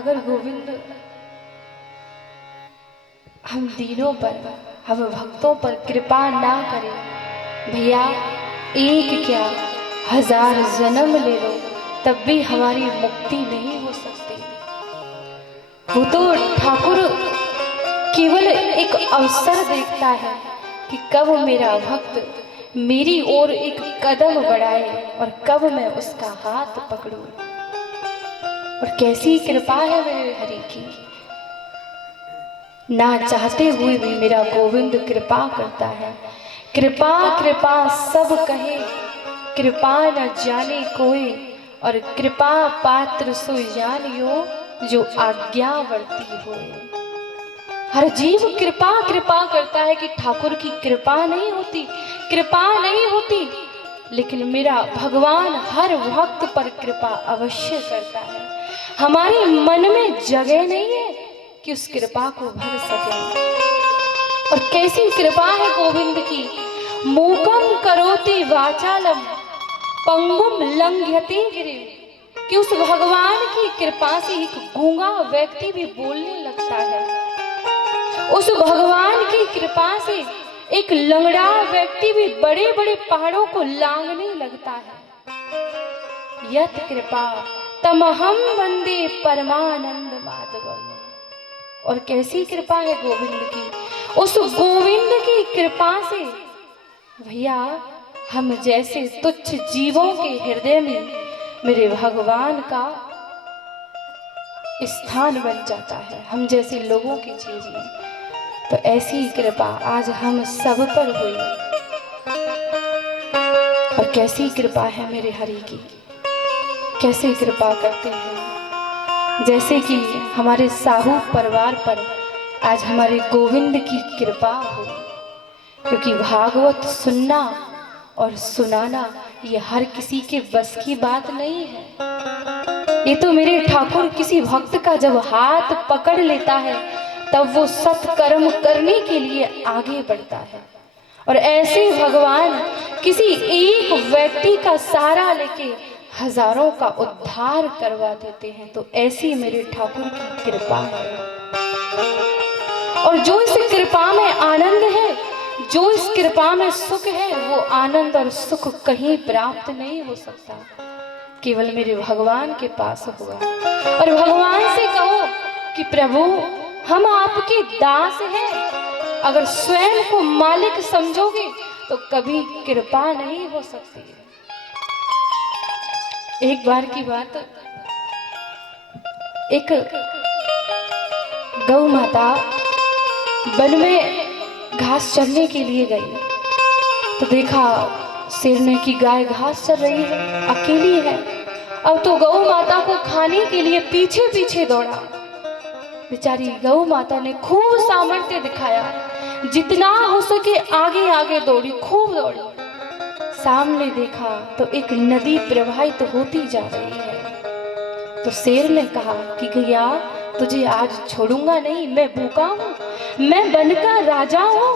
अगर गोविंद हम दीनों पर, हम भक्तों पर कृपा ना करे, भैया एक क्या 1000 जन्म ले लो तब भी हमारी मुक्ति नहीं हो सकती। वो तो ठाकुर केवल एक अवसर देखता है कि कब मेरा भक्त मेरी ओर एक कदम बढ़ाए और कब मैं उसका हाथ पकड़ूं। और कैसी कृपा है मेरे हरि की, ना चाहते हुए भी मेरा गोविंद कृपा करता है। कृपा कृपा सब कहे, कृपा न जाने कोई, और कृपा पात्र सो जानियो जो आज्ञावर्ती होए। हर जीव कृपा कृपा करता है कि ठाकुर की कृपा नहीं होती, कृपा नहीं होती, लेकिन मेरा भगवान हर भक्त पर कृपा अवश्य करता है। हमारे मन में जगह नहीं है कि उस कृपा को भर सके। और कैसी कृपा है गोविंद की, मूकम करोति वाचालम पंगुम लंघयते गिरिम, कि उस भगवान की कृपा से एक गूंगा व्यक्ति भी बोलने लगता है। उस भगवान की कृपा से एक लंगड़ा व्यक्ति भी बड़े बड़े पहाड़ों को लांघने लगता है। यत कृपा तमहम वंदे परमानंद माधवम। और कैसी कृपा है गोविंद की, उस गोविंद की कृपा से भैया हम जैसे तुच्छ जीवों के हृदय में मेरे भगवान का स्थान बन जाता है, हम जैसे लोगों की चीज में। तो ऐसी कृपा आज हम सब पर हुई। और कैसी कृपा है मेरे हरि की, कैसे कृपा करते हैं। जैसे कि हमारे साहू परिवार पर आज हमारे गोविंद की कृपा हो, क्योंकि भागवत सुनना और सुनाना ये हर किसी के बस की बात नहीं है। ये तो मेरे ठाकुर किसी भक्त का जब हाथ पकड़ लेता है तब वो सत्कर्म करने के लिए आगे बढ़ता है। और ऐसे भगवान किसी एक व्यक्ति का सहारा लेके हजारों का उद्धार करवा देते हैं। तो ऐसी मेरे ठाकुर की कृपा है। और जो इस कृपा में आनंद है, जो इस कृपा में सुख है, वो आनंद और सुख कहीं प्राप्त नहीं हो सकता, केवल मेरे भगवान के पास होगा। और भगवान से कहो कि प्रभु हम आपके दास हैं। अगर स्वयं को मालिक समझोगे तो कभी कृपा नहीं हो सकती है। एक बार की बात, एक गौ माता वन में घास चरने के लिए गई तो देखा शेर ने की गाय घास चर रही है, अकेली है। अब तो गौ माता को खाने के लिए पीछे पीछे दौड़ा। बेचारी गौ माता ने खूब सामर्थ्य दिखाया, जितना हो सके आगे आगे दौड़ी, खूब दौड़ी। सामने देखा तो एक नदी प्रवाहित तो होती जा रही है। तो शेर ने कहा कि गैया तुझे आज छोड़ूंगा नहीं, मैं भूखा हूँ, मैं वन का राजा हूँ,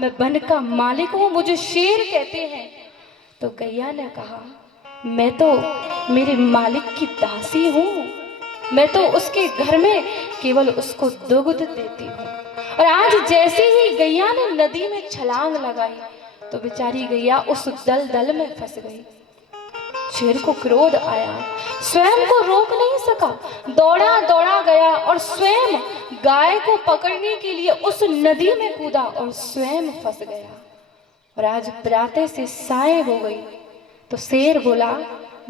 मैं वन का मालिक हूँ, मुझे शेर कहते हैं। तो गैया ने कहा मैं तो मेरे मालिक की दासी हूँ, मैं तो उसके घर में केवल उसको दुग्ध देती हूँ। और आज जैसे ही गैया ने नदी में छलांग लगाई तो बेचारी गैया उस दलदल में फंस गई। शेर को क्रोध आया, स्वयं को रोक नहीं सका, दौड़ा दौड़ा गया और स्वयं गाय को पकड़ने के लिए उस नदी में कूदा और स्वयं फंस गया। और आज प्रातः से साय हो गई तो शेर बोला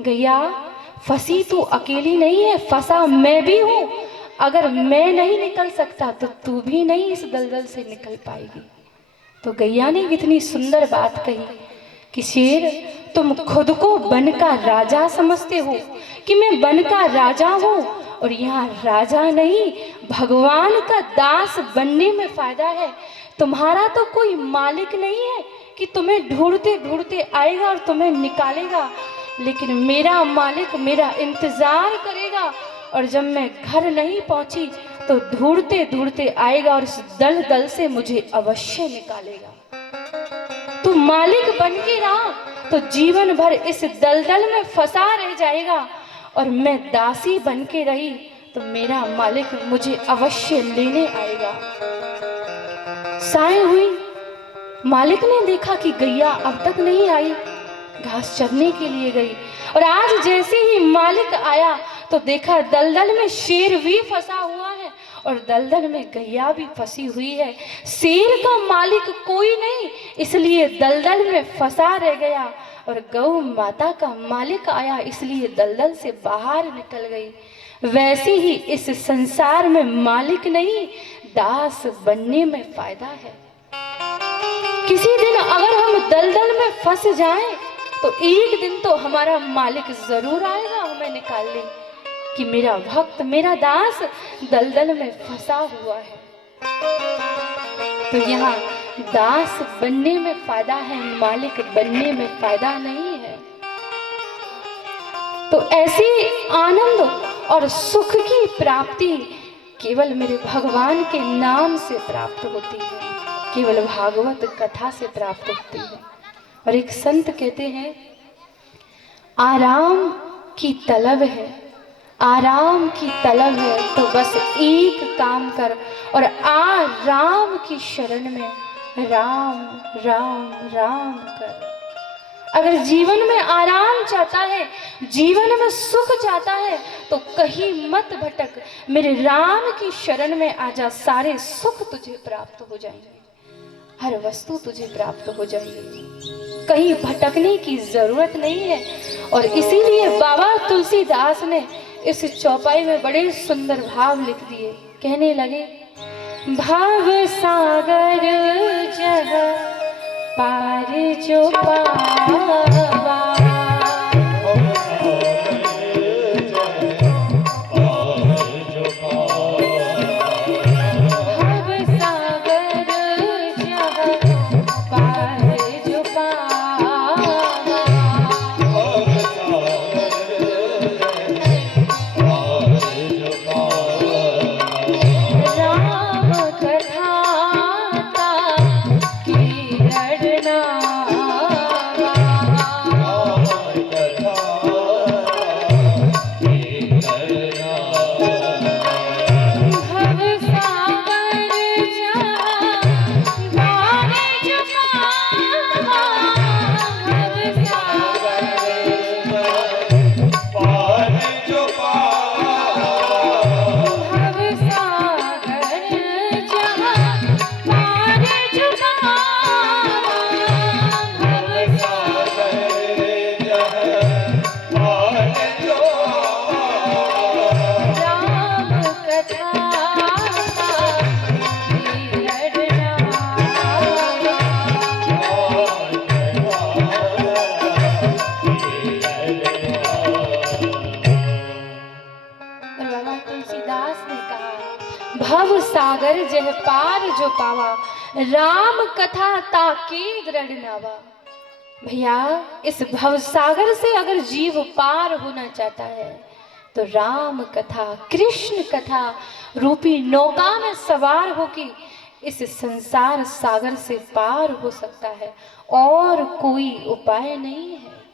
गैया फंसी तू अकेली नहीं है, फंसा मैं भी हूं। अगर मैं नहीं निकल सकता तो तू भी नहीं इस दलदल से निकल पाएगी। तो गैया ने इतनी सुंदर बात कही कि शेर तुम खुद को वन का राजा समझते हो कि मैं वन का राजा हूँ, और यहाँ राजा नहीं भगवान का दास बनने में फायदा है। तुम्हारा तो कोई मालिक नहीं है कि तुम्हें ढूंढते ढूंढते आएगा और तुम्हें निकालेगा, लेकिन मेरा मालिक मेरा इंतजार करेगा, और जब मैं घर नहीं पहुंची तो ढूंढते ढूंढते आएगा और इस दलदल से मुझे अवश्य निकालेगा। तू मालिक बन के रहा तो जीवन भर इस दलदल में फंसा रह जाएगा, और मैं दासी बन के रही तो मेरा मालिक मुझे अवश्य लेने आएगा। साय हुई, मालिक ने देखा कि गैया अब तक नहीं आई, घास चरने के लिए गई। और आज जैसे ही मालिक आया तो देखा दलदल में शेर भी फंसा हुआ है और दलदल में गैया भी फंसी हुई है। शेर का मालिक कोई नहीं, इसलिए दलदल में फंसा रह गया, और गौ माता का मालिक आया, इसलिए दलदल से बाहर निकल गई। वैसे ही इस संसार में मालिक नहीं, दास बनने में फायदा है। किसी दिन अगर हम दलदल में फंस जाएं तो एक दिन तो हमारा मालिक जरूर आएगा हमें निकालने कि मेरा भक्त, मेरा दास दलदल में फंसा हुआ है। तो यहाँ दास बनने में फायदा है, मालिक बनने में फायदा नहीं है। तो ऐसी आनंद और सुख की प्राप्ति केवल मेरे भगवान के नाम से प्राप्त होती है, केवल भागवत कथा से प्राप्त होती है। और एक संत कहते हैं, आराम की तलब है, आराम की तलब है तो बस एक काम कर और आ राम की शरण में, राम राम राम कर। अगर जीवन में आराम चाहता है, जीवन में सुख चाहता है तो कहीं मत भटक, मेरे राम की शरण में आजा, सारे सुख तुझे प्राप्त हो जाएंगे, हर वस्तु तुझे प्राप्त हो जाएगी, कहीं भटकने की जरूरत नहीं है। और इसीलिए बाबा तुलसीदास ने इस चौपाई में बड़े सुंदर भाव लिख दिए। कहने लगे, भाव सागर जह पार जो पावा, भव सागर जह पार जो पावा, राम कथा ताके दृढ़ नावा। भैया, इस भव सागर से अगर जीव पार होना चाहता है तो राम कथा, कृष्ण कथा रूपी नौका में सवार होकर इस संसार सागर से पार हो सकता है, और कोई उपाय नहीं है।